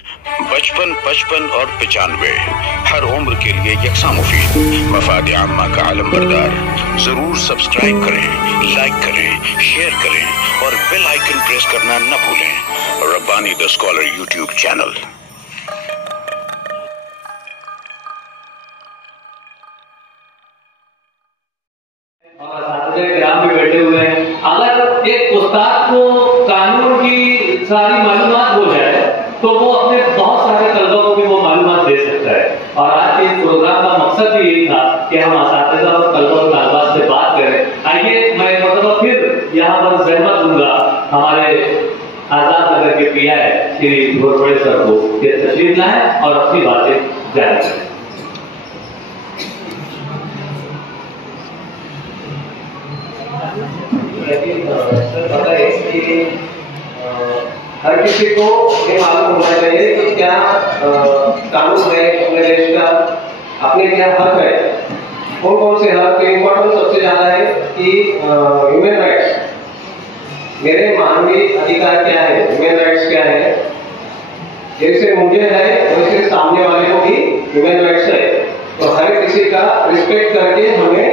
55, 55 और 95 हर उम्र के लिए यकसा मुफीद। मफाद आम्मा का आलम बरदार। जरूर सब्सक्राइब करें, लाइक करें, शेयर करें और बेल आइकन प्रेस करना न भूलें। Rabbani the scholar YouTube channel. भी बैठे हुए हैं। अगर एक उस्ताद को कानून की सारी मालूमात हो जाए तो वो अपने बहुत सारे तलबा को भी वो मालूमात दे सकता है। और आज के इस प्रोग्राम का मकसद भी यही था कि हम असातिज़ा और तलबा और तालिबात से बात करें। आइए मैं एक मरतबा फिर यहाँ पर ज़हमत दूंगा हमारे आजाद नगर के पीआई श्री घोरपड़े सर को ये तशरीफ लाएं और अपनी बातें जारी करें। सर पता है कि हर किसी को ये मालूम होना चाहिए कि क्या कानून है अपने देश का, अपने क्या हक है, कौन कौन से हक। इम्पोर्टेंट सबसे ज्यादा है कि ह्यूमन राइट्स, मेरे मानवीय अधिकार क्या है, ह्यूमन राइट्स क्या है। जैसे मुझे है वैसे सामने वाले को भी ह्यूमन राइट्स है। तो हर किसी का रिस्पेक्ट करके हमें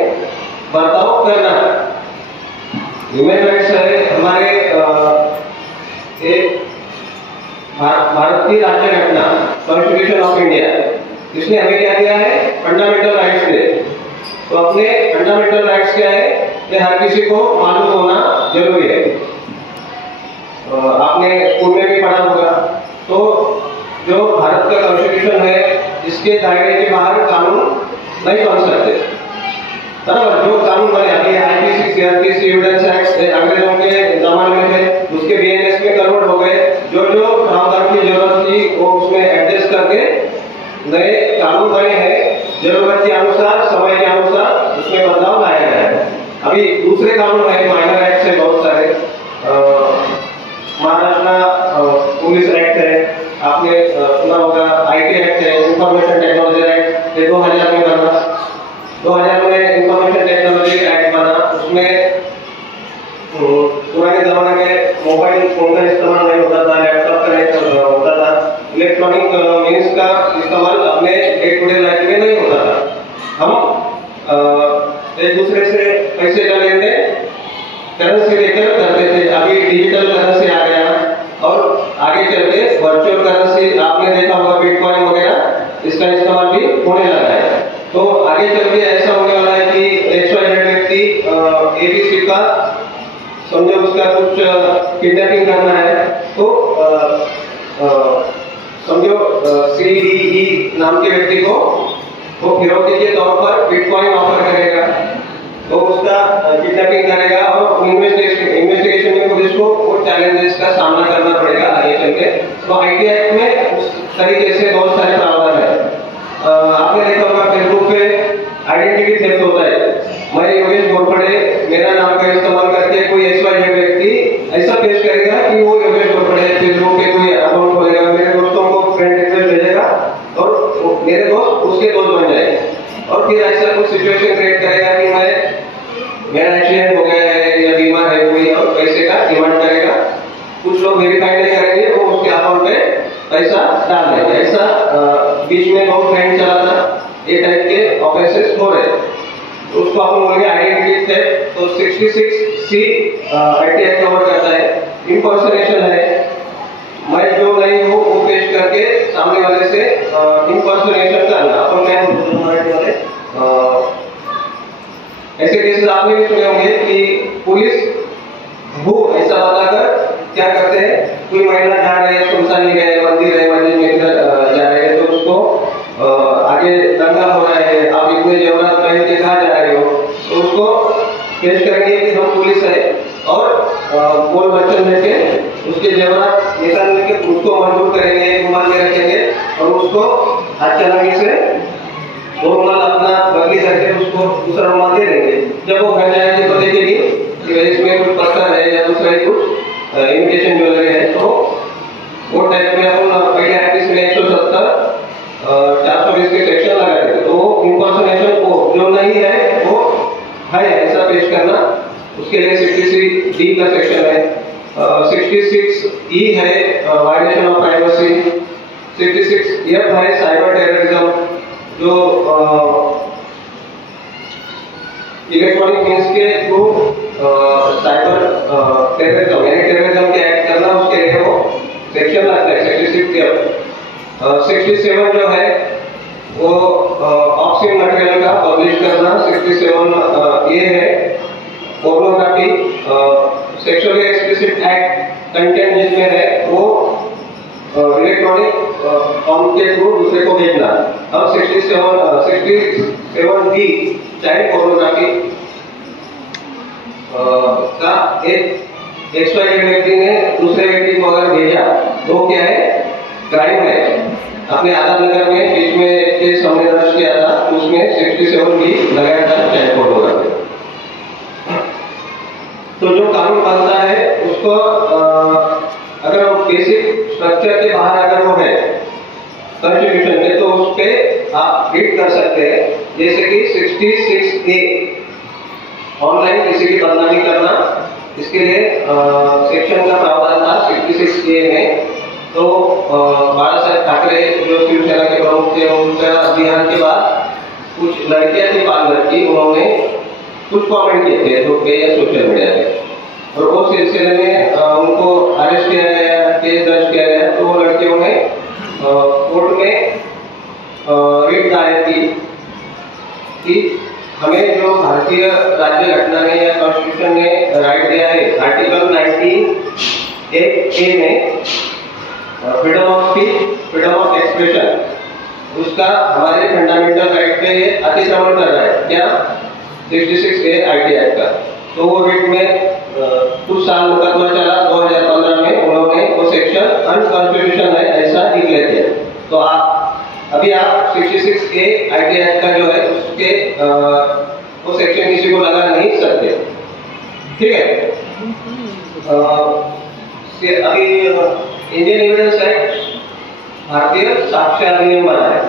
बर्ताव करना है। ह्यूमन राइट्स है हमारे एक भारत की राज्य घटना कॉन्स्टिट्यूशन ऑफ इंडिया, इसने हमें क्या दिया है, फंडामेंटल राइट्स दिए। तो अपने फंडामेंटल राइट्स क्या है ये हर किसी को मालूम होना जरूरी है। आपने स्कूल में भी पढ़ा होगा। तो जो भारत का कॉन्स्टिट्यूशन है इसके दायरे के बाहर कानून नहीं बन सकते। बराबर, जो कानून बने अभी आईपीसी, सीआरपीसी, एविडेंस एक्ट अंग्रेजों के जमाने में थे, उसके बीएनएस में कन्वर्ट हो गए। जो जो प्रावधान की जरूरत थी वो उसमें एडजस्ट करके नए कानून बने हैं। जरूरत के अनुसार, समय के अनुसार उसमें बदलाव लाया गया है। अभी दूसरे कानून है, माइनर एक्ट है बहुत सारे। महाराष्ट्र पुलिस एक्ट है, आपने सुना होगा। आईटी एक्ट है, इंफॉर्मेशन टेक्नोलॉजी एक्ट 2000 में बना। 2000 में इंफॉर्मेशन टेक्नोलॉजी एक्ट बना। उसमें पुराने जमाने में मोबाइल फोन का इस्तेमाल नहीं होता था, लैपटॉप का नहीं होता था, इलेक्ट्रॉनिक मीन्स का इस्तेमाल अपने डे टू डे लाइफ में नहीं होता था। हम एक दूसरे से पैसे का लेन देन करेंसी लेकर करते थे। अभी डिजिटल करेंसी आ गया और आगे चल के वर्चुअल करेंसी, आपने देखा होगा बिटकॉइन वगैरह, इसका इस्तेमाल भी होने लगा है। तो आगे चल के ऐसा होने वाला है कि XYZ व्यक्ति ABC का समझो उसका कुछ किडनैपिंग करना है तो समझो CDE नाम के व्यक्ति को वो फिरौती के तौर पर बिटकॉइन ऑफर करेगा। तो उसका किडनैपिंग करेगा और इन्वेस्टिगेशन में पुलिस को वो चैलेंजेस का सामना करना पड़ेगा आगे चल के। तो आईटी एक्ट में उस तरीके से बहुत सारे प्रावधान है। आपने देखा होगा फेसबुक पे आइडेंटिटी थेफ्ट होता है। मैं योगेश घोरपड़े मेरा नाम का इस्तेमाल करके कोई XYZ व्यक्ति ऐसा पेश करेगा कि वो योगेश घोरपड़े फेसबुक पे कोई अकाउंट खोलेगा, मेरे दोस्तों को फ्रेंड रिक्वेस्ट भेजेगा और मेरे दोस्त उसके दोस्त बन जाएंगे। और फिर ऐसा कुछ सिचुएशन क्रिएट करेगा कि मेरा एक्सीडेंट हो गया है या बीमार है कोई, और पैसे का डिमांड करेगा। कुछ लोग वेरीफाई नहीं करेंगे, वो उसके अकाउंट में पैसा डाल देंगे। ऐसा बीच में बहुत ट्रेंड चला था, ये टाइप के ऑफेंसेस हो रहे। तो उसको अपन बोलेंगे आइडेंटिटी थेफ्ट। तो 66C आईटी एक्ट कवर करता है। इंपर्सनेशन है, मैं जो नहीं हूँ वो पेश करके सामने वाले से इंपर्सनेशन करना। अपन मैं ऐसे केसेस आपने भी सुने होंगे कि पुलिस वो ऐसा बताकर क्या करते हैं, कोई महिला जा रही है, सुनसान जगह है, मंदिर है, मस्जिद में जा रहे हैं, तो उसको आगे दंगा हो रहा है, आप इतने जेवरात पहन के कहाँ जा रहे हो, तो उसको पेश करेंगे कि हम पुलिस है और बोल बच्चन लेके उसके जेवरात निकालने के उसको मजबूर करेंगे, रुमाल में रखेंगे और उसको हाथ चलाने से वो रुमाल अपना बदली करके उसको दूसरा रुमाल दे देंगे। जब वो घर जाएंगे तो देखेगी कि इसमें कुछ पत्थर है या दूसरा कुछ इमिटेशन ज्वेलरी है। तो वो टाइप में अपन पहले आईपीसी में 170 420 के सेक्शन लगा देते। तो वो इंपर्सनेशन को जो नहीं है वो है ऐसा पेश करना, उसके लिए 66D का सेक्शन है। 66E है वायलेशन ऑफ प्राइवेसी, 66F है साइबर टेररिज्म, जो इलेक्ट्रॉनिक मीन्स के थ्रू साइबर टेररिज्म यानी टेररिज्म के एक्ट करना, उसके लिए वो सेक्शन लगता है 66F। 67 जो है वो ऑब्ससीन मटेरियल का पब्लिश करना, 67A है pornography, sexually explicit act content जिसमें है वो इलेक्ट्रॉनिक फॉर्म के थ्रू दूसरे को भेजना। अब 67D चाइल्ड पोर्नोग्राफी का एक एक्सपायर्ड व्यक्ति ने दूसरे व्यक्ति को अगर भेजा तो क्या है, क्राइम है। अपने आजाद नगर में बीच में केस हमने दर्ज किया था, उसमें 67D लगाया था चाइल्ड पोर्नोग्राफी। तो जो कानून बनता है उसको अगर हम बेसिक स्ट्रक्चर के बाहर अगर वो है कॉन्स्टिट्यूशन के, तो उस पे आप रीड कर सकते हैं, जैसे कि 66A ऑनलाइन किसी की बदनामी करना, इसके लिए सेक्शन का प्रावधान था 66A में। तो बाला साहेब ठाकरे जो शिवसेना के प्रमुख थे, उनका अभियान के बाद कुछ लड़कियां थी पालघर की, उन्होंने कुछ कमेंट किए थे फेसबुक पे या सोशल मीडिया पे, और वो सिलसिले में उनको अरेस्ट किया गया, केस दर्ज किया गया। तो वो लड़कियों ने कोर्ट में रिट दायर की कि हमें जो भारतीय राज्य घटना ने या कॉन्स्टिट्यूशन ने राइट दिया है आर्टिकल 19A में freedom of speech, freedom of expression, उसका हमारे फंडामेंटल राइट पे अतिक्रमण कर रहा है क्या 66A आईटी एक्ट का। तो वो रिट में कुछ साल मुकदमा चला, 2015 में उन्होंने वो सेक्शन अनकॉन्स्टिट्यूशनल है ऐसा डिक्लेयर किया। तो अभी आप 66A आईटी एक्ट का जो है उसके वो सेक्शन किसी को लगा नहीं सकते, ठीक है। अभी इंडियन एविडेंस एक्ट भारतीय साक्ष्य अधिनियम बना है।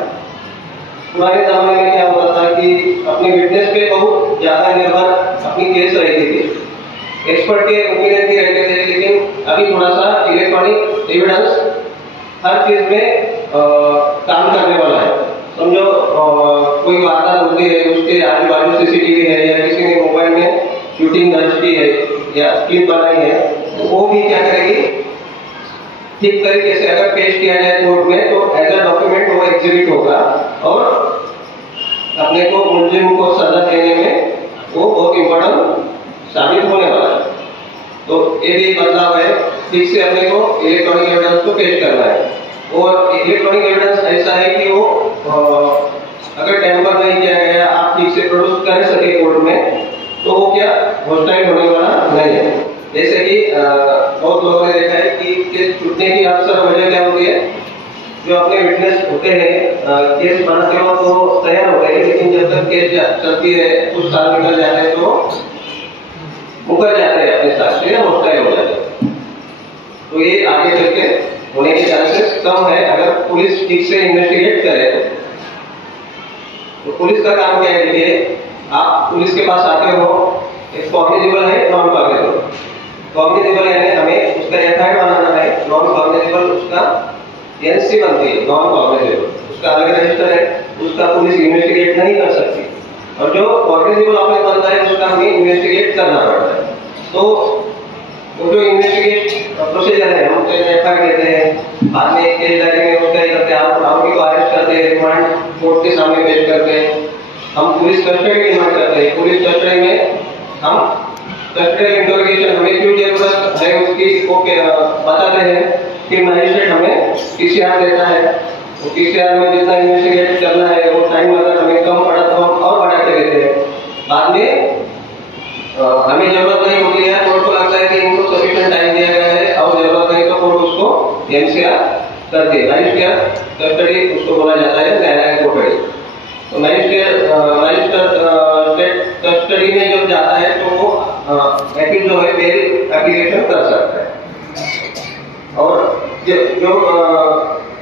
पुराने जमाने में क्या होता था कि अपने विटनेस पे बहुत ज्यादा निर्भर अपनी केस रहती थी, एक्सपर्ट के ओपिनियन भी रहते थे, लेकिन अभी थोड़ा सा इलेक्ट्रॉनिक एविडेंस हर चीज में काम करने वाला है। समझो कोई वारदात होती है, उसके आजू बाजू सीसीटीवी है या किसी ने मोबाइल में शूटिंग दर्ज की है या क्लिप बनाई है, तो वो भी क्या करेगी, ठीक तरीके से अगर पेश किया जाए कोर्ट में तो एज अ डॉक्यूमेंट वो एग्जिबिट होगा और अपने को मुलजिम को सजा देने में वो बहुत इंपॉर्टेंट साबित होने वाला है। तो ये भी बदलाव है, ठीक से अपने को इलेक्ट्रॉनिक एविडेंस को पेश करना है। और इलेक्ट्रॉनिक एविडेंस ऐसा है कि वो अगर टेम्पर नहीं किया गया, आप ठीक से प्रोड्यूस कर सके कोर्ट में, तो वो क्या होस्टाइल होने वाला नहीं है। जैसे कि बहुत लोगों ने देखा है कि केस छूटने की अक्सर वजह क्या होती है, जो अपने विटनेस होते हैं केस बनाते हो तो तैयार होते हैं, लेकिन जब तक केस चलती है कुछ साल निकल जाते हैं तो मुकर जाते हैं अपने साक्ष्य या होस्टाइल हो जाते हैं। तो ये आगे चल के होने के चांसेस कम है अगर पुलिस ठीक से इन्वेस्टिगेट करे। तो पुलिस का काम क्या है, देखिए आप पुलिस के पास आते हो, एक कॉग्निजेबल है, नॉन कॉग्निजेबल। कॉग्निजेबल यानी हमें उसका एफआईआर बनाना है, नॉन कॉग्निजेबल उसका एनसी बनती है, नॉन कॉग्निजेबल उसका अलग रजिस्टर है, उसका पुलिस इन्वेस्टिगेट नहीं कर सकती। और जो कॉग्निजेबल ऑफेंस बनता है उसका हमें इन्वेस्टिगेट करना पड़ता है। तो वो जो इन्वेस्टिगेट प्रोसीजर है, हम एफआईआर देते हैं, बाद में केस डायरी में उसका करते हैं, आरोपी को अरेस्ट करते हैं, रिमांड कोर्ट के सामने पेश करते हैं, हम पुलिस कस्टडी डिमांड करते हैं। पुलिस कस्टडी में हम कस्टडियल इंटरोगेशन हमें क्यों जरूरत है उसकी को बताते हैं कि मजिस्ट्रेट हमें पीसीआर देता है, तो पीसीआर में जितना इन्वेस्टिगेट करना है वो टाइम अगर हमें कम पड़ा तो हम और बढ़ा के देते हैं। बाद में हमें जरूरत नहीं होती है, कोर्ट को लगता है कि इनको सफिशिएंट टाइम दिया गया है और जरूरत नहीं तो कोर्ट उसको एमसीआर करती है, मजिस्ट्रेट कस्टडी उसको बोला जाता है, न्यायालय कोठड़ी। तो मजिस्ट्रेट कस्टडी में जब जाता है तो वो वकील जो है बेल एप्लीकेशन कर सकता है। और जो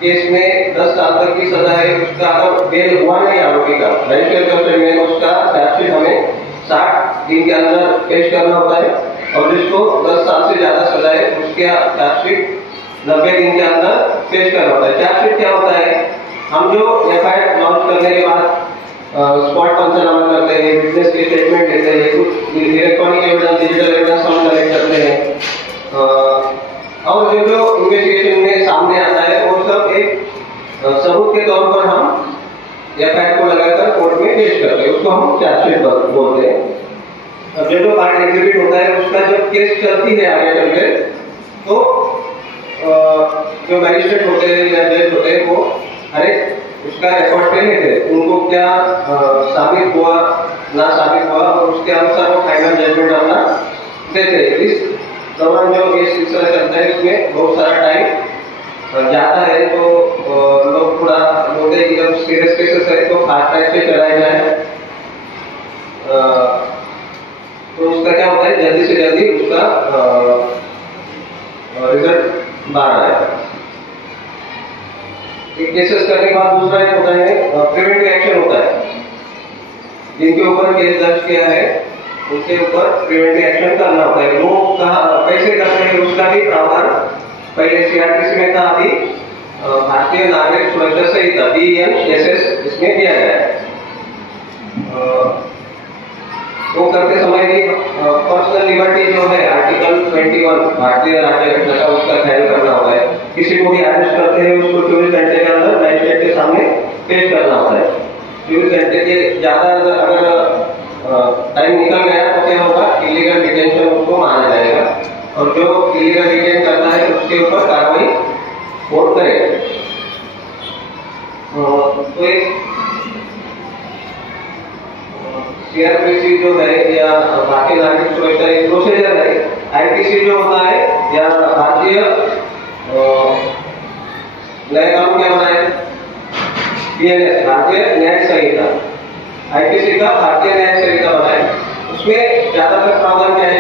केस में 10 साल तक की सजा है उसका अगर बेल हुआ नहीं आरोपी का मजिस्ट्रेट कस्टडी में, उसका चार्जशीट हमें 60 दिन के अंदर पेश करना होता है। और जिसको 10 साल से ज्यादा सजा है उसका चार्जशीट 90 दिन के अंदर पेश करना होता है। चार्जशीट क्या होता है? हम जो एफआईआर लॉन्च करने के बाद स्पॉट पंचनामा करते हैं, विटनेस के स्टेटमेंट लेते हैं, कुछ इलेक्ट्रॉनिक एविडेंस, डिजिटल एविडेंस हम कलेक्ट करते हैं, और जो इन्वेस्टिगेशन में सामने आता है वो सब एक सबूत के तौर पर हम एफआईआर को लगाकर कोर्ट में पेश करते हैं, उसको हम चार्जशीट बोलते हैं। अब जो पार्ट एग्जीक्यूट होता है उसका जब केस चलती है आगे चलकर, तो जो मैजिस्ट्रेट होते हैं या जज होते हैं वो हर एक उसका रिकॉर्ड पे लेते हैं, उनको क्या साबित हुआ ना साबित हुआ, और उसके अनुसार वो फाइनल जजमेंट अपना देते हैं। इस दौरान जो ये सिलसिला चलता है इसमें बहुत सारा टाइम जाता है, तो लोग थोड़ा बोलते हैं कि जब सीरियस केसेस है तो फास्ट ट्रैक पे चलाया जाए, तो उसका क्या होता है जल्दी से जल्दी उसका रिजल्ट बाहर आएगा। एक केसेस करने के बाद दूसरा एक होता है प्रिवेंटिव एक्शन होता है, जिनके ऊपर केस दर्ज किया है उनके ऊपर प्रिवेंटिव एक्शन करना होता है। वो कैसे करते हैं उसका भी प्रावधान पहले सीआरपीसी में था, अभी भारतीय नागरिक सुरक्षा संहिता BENSS इसमें दिया गया है। वो करते समय भी पर्सनल लिबर्टी जो है आर्टिकल 21 भारतीय राज्य घटना का, उसका ख्याल करना होता है। किसी को भी अरेस्ट करते हैं उसको 24 घंटे के अंदर मैजिस्ट्रेट के सामने पेश करना होता है। 24 घंटे के ज्यादा अगर टाइम निकल गया तो क्या होगा, इलीगल डिटेंशन उसको माना जाएगा, और जो इलीगल डिटेन करता है उसके ऊपर कार्रवाई कोर्ट करेगा। तो एक सीआरपीसी जो है या भारतीय नागरिक सुरक्षा एक प्रोसीजर है। आईपीसी जो होता है या भारतीय नया कानून क्या बना है, BNS भारतीय न्याय संहिता, आईपीसी का भारतीय न्याय संहिता बना है। उसमें ज्यादातर प्रावधान क्या है,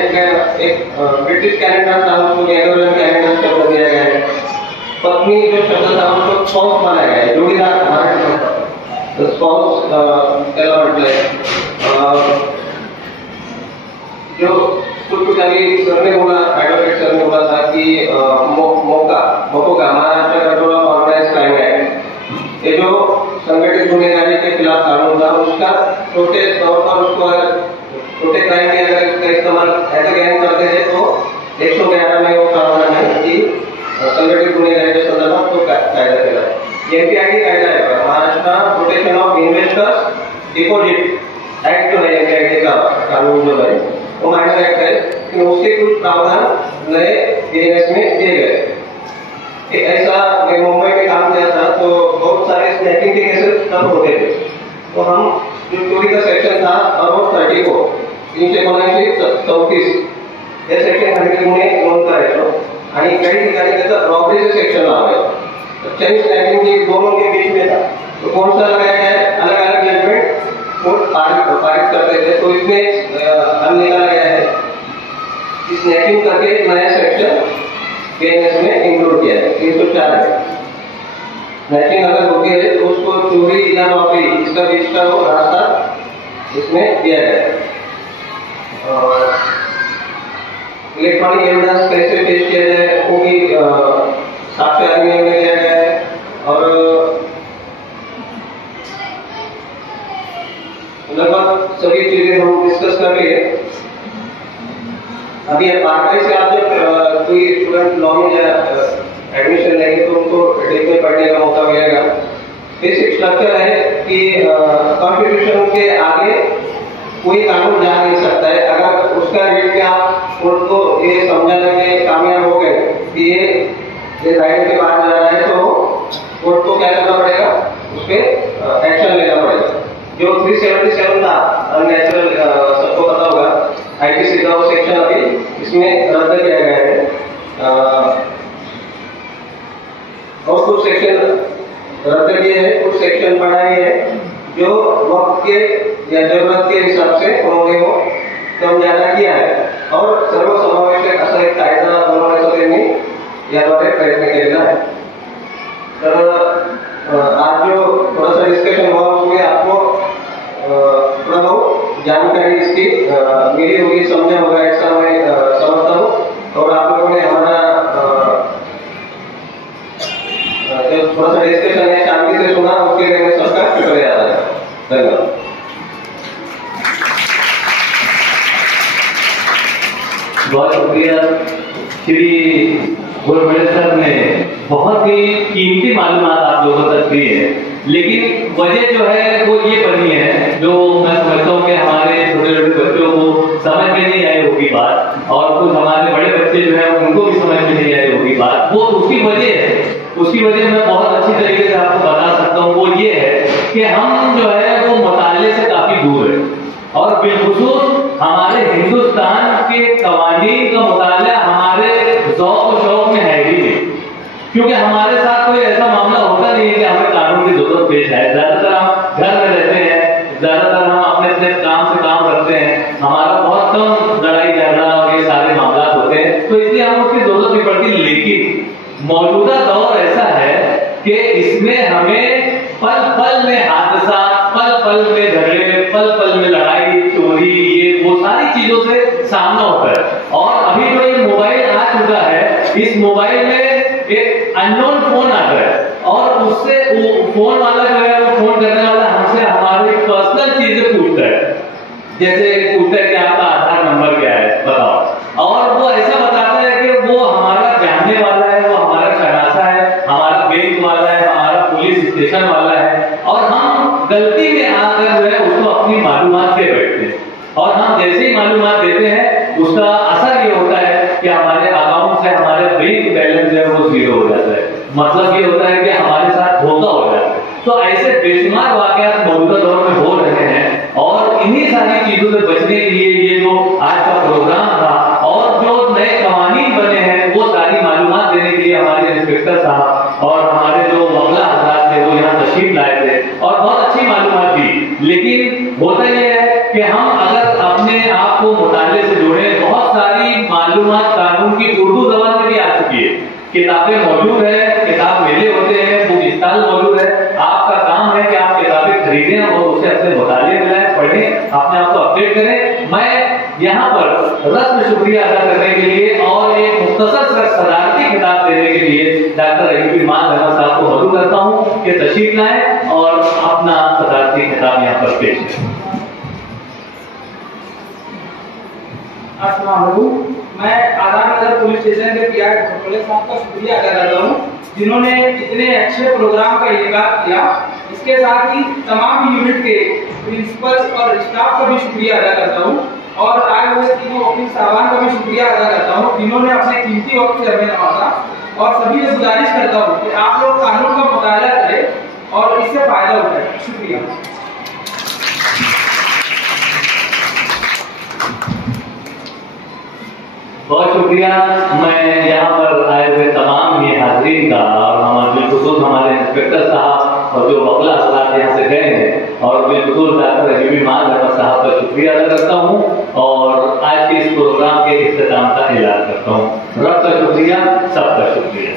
एक ब्रिटिश कैलेंडर था उसको ग्रेगोरियन कैलेंडर शब्द दिया गया है, पत्नी जो शब्द था उसको स्पाउस बनाया गया है, जोड़ीदार हमारे स्पाउस क्या मतलब जो कुछ अभी सर ने बोला, एडवोकेट सर ने बोला था कि MCOCA Maharashtra control of organised crime act, ये जो संगठित गुनहगारी के खिलाफ कानून था उसका छोटे तौर पर उसको छोटे क्राइम में अगर इसका इस्तेमाल ऐसे गैंग करते हैं तो 111 में वो प्रावधान है कि संगठित गुनहगारी के संदर्भ में तो कायदा चला है। एनपीआईडी कायदा है, Maharashtra protection of investors deposit act जो है, एनपीआईडी का कानून जो है वो माइनर एक्ट है, कि उसके कुछ प्रावधान नए बीएनएस में दिए गए। ऐसा मैं मुंबई में काम किया था तो बहुत सारे स्नैचिंग के केसेस तब होते थे, तो हम जो चोरी का सेक्शन था अबाउट 34 334 हे सेक्शन खाली नोंद करायचो, आणि काही ठिकाणी त्याचं रॉबरीचं सेक्शन लावायचं। तो चेन स्नैचिंग की दोनों के बीच में था, तो कौन सा लगाया गया, अलग अलग जजमेंट कोर्ट पारित करते थे। तो इसमें हम निकाला गया है कि स्नैचिंग करके एक नया सेक्शन बीएनएस में इंक्लूड किया है, 304 है। स्नैचिंग अगर होती है तो उसको चोरी या रॉबरी इसका बीच का वो रास्ता इसमें दिया गया है। इलेक्ट्रॉनिक एविडेंस कैसे पेश किया जाए वो भी साक्ष्य अधिनियम में दिया गया है, और लगभग सभी चीजें हम डिस्कस कर लिए। अभी बाकायदे से आप जब कोई स्टूडेंट लॉ में एडमिशन लेंगे तो उनको डिटेल में पढ़ने का मौका मिलेगा। बेसिक स्ट्रक्चर है कि कॉन्स्टिट्यूशन के आगे कोई कानून जा नहीं सकता है। अगर उसका रीड में आप कोर्ट को ये समझाने में कामयाब हो गए कि ये राइट के बाहर जा रहा है तो कोर्ट को क्या करना पड़ेगा, उस पर एक्शन लेना पड़ेगा। जो 377 था अननेचुरल, सबको पता होगा, आईपीसी का वो सेक्शन अभी इसमें रद्द किया गया है, और कुछ सेक्शन रद्द किए हैं, कुछ सेक्शन बढ़ाए हैं जो वक्त के या जरूरत के हिसाब से उन्होंने वो कम ज्यादा किया है, और सर्वसमावेशक असा एक कायदा बनवण्याचा त्यांनी याद्वारे प्रयत्न केलेला आहे। तर आज जो थोड़ा सा डिस्कशन हुआ उसमें आपको थोड़ा बहुत जानकारी इसकी मिली होगी, समझा होगा, ऐसा मैं समझता हूँ। और आप लोगों ने हमारा जो थोड़ा सा डिस्कशन है शांति ध्यान से सुना, उसके लिए मैं सबका शुक्रिया अदा करता हूँ। धन्यवाद। बहुत शुक्रिया श्री गोरबड़े सर ने बहुत ही कीमती मालूमात आप लोगों तक दी है, लेकिन वजह जो है वो ये बनी है, जो मैं समझता हूँ कि हमारे छोटे छोटे बच्चों को समझ में नहीं आई होगी बात, और कुछ हमारे बड़े बच्चे जो है उनको भी समझ में नहीं आई होगी बात। वो उसकी वजह है, उसकी वजह मैं बहुत अच्छी तरीके से आपको बता सकता हूँ। वो ये है कि हम जो है वो मुताले से काफी दूर है, और बिलखुसूस हमारे हिंदुस्तान के कवानीन का मुताला हमारे ज़ौक़ शौक़ में है ही नहीं, क्योंकि हमारे साथ कोई ऐसा मामला होता नहीं है कि हमें कानून की जरूरत पेश आए। ज्यादातर हम घर में रहते हैं, ज्यादातर हम अपने अपने काम से काम रखते हैं, हमारा बहुत कम लड़ाई झगड़ा और ये सारे मामला होते हैं, तो इसलिए हम उसकी जरूरत नहीं पड़ती। लेकिन मौजूदा दौर ऐसा है कि इसमें हमें पल पल में हादसा, पल पल में झगड़े, पल पल में लड़ाई, चोरी, ये वो सारी चीजों से सामना होता है। और अभी जो ये मोबाइल आ चुका है, इस मोबाइल में एक अननोन फोन आता है, और उससे वो फोन वाला जो है वो फोन करने वाला हमसे हमारी पर्सनल चीजें पूछता है, जैसे पूछता है कि आपका आधार नंबर क्या है बताओ, और वो ऐसा बताता है कि वो हमारा जानने वाला है, वो हमारा शनासा है, हमारा बैंक वाला है, हमारा पुलिस स्टेशन वाला है, और हम गलती में आकर जो है उसको अपनी मालूमात दे बैठते हैं। और हम जैसे ही मालूमात देते हैं उसका असर ये होता है कि हमारे अकाउंट से हमारे बैंक बैलेंस जो है वो जीरो हो जाता है। मतलब ये होता है कि हमारे साथ धोखा हो जाता है। तो ऐसे बेशुमार वाकयात मौजूदा दौर में हो रहे हैं, और इन्हीं सारी चीजों से बचने के लिए ये जो आज का प्रोग्राम था और जो नए कवानीन बने हैं वो सारी मालूमात देने के लिए हमारे इंस्पेक्टर साहब और हमारे जो वकला हजरात थे वो यहाँ तशरीफ लाए थे और बहुत अच्छी मालूमात दी। लेकिन होता यह है कि हम अगर अपने आप को मुताले से जुड़े, बहुत सारी मालूमात कानून की उर्दू जबान में भी आ चुकी है, किताबें मौजूद है, किताब मेले होते हैं, बुक स्टॉल मौजूद है। आपका काम है कि आप किताबें खरीदें और उसे अपने मुताले में लाएं, पढ़ें, अपने आप को अपडेट करें। मैं यहाँ पर रस्म शुक्रिया अदा करने के लिए और एक मुख्तसर सदारती किताब देने के लिए डॉक्टर अयूब ईमान अहमद साहब को मदऊ करता हूँ कि तशरीफ लाएं और अपना सदारती किताब यहाँ पर पेश करें। अस्सलाम वालेकुम। मैं आज़ाद नगर पुलिस स्टेशन के पीआई घोटले साहब का शुक्रिया अदा करता हूँ, जिन्होंने इतने अच्छे प्रोग्राम का इनेकाद किया। इसके साथ ही तमाम यूनिट के प्रिंसिपल और स्टाफ का भी शुक्रिया अदा करता हूँ, और आए हुए तीनों वकील साहबान का भी शुक्रिया अदा करता हूँ, जिन्होंने अपने कीमती वक्त से हमें नवाजा। और सभी से गुजारिश करता हूँ कि आप लोग कानून का मुताला करें और इससे फायदा उठाएं। शुक्रिया। बहुत शुक्रिया। मैं यहाँ पर आए हुए तमाम ये हाज़रीन का और हमारे बिलखुसूस हमारे इंस्पेक्टर साहब और जो वकला हज़रात यहाँ से गए हैं और बिलखुसूस डॉक्टर अयूब ईमान अहमद साहब का शुक्रिया अदा करता हूँ और आज के इस प्रोग्राम के इख्तिताम का ऐलान करता हूँ। रब का शुक्रिया, सबका शुक्रिया।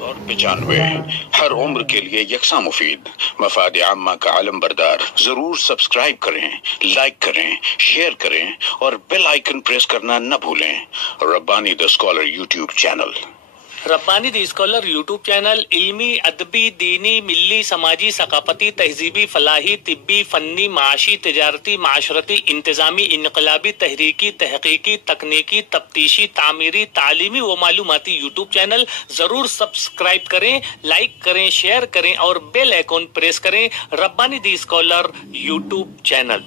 और 95 हर उम्र के लिए यकसा मुफीद मफाद आम्मा का आलम बरदार। जरूर सब्सक्राइब करें, लाइक करें, शेयर करें और बेल आइकन प्रेस करना न भूलें। Rabbani the scholar YouTube channel. Rabbani the scholar YouTube channel इल्मी, अदबी, दीनी, मिल्ली, समाजी, सकाफती, तहजीबी, फलाही, तिब्बी, फन्नी, माशी, तिजारती, माशरती, इंतजामी, इनकलाबी, तहरीकी, तहकीकी, तकनीकी, तफ्तीशी, तामीरी, तालीमी व मालूमाती यूट्यूब चैनल। जरूर सब्सक्राइब करें, लाइक करें, शेयर करें और बेल आइकॉन प्रेस करें। Rabbani the scholar YouTube channel.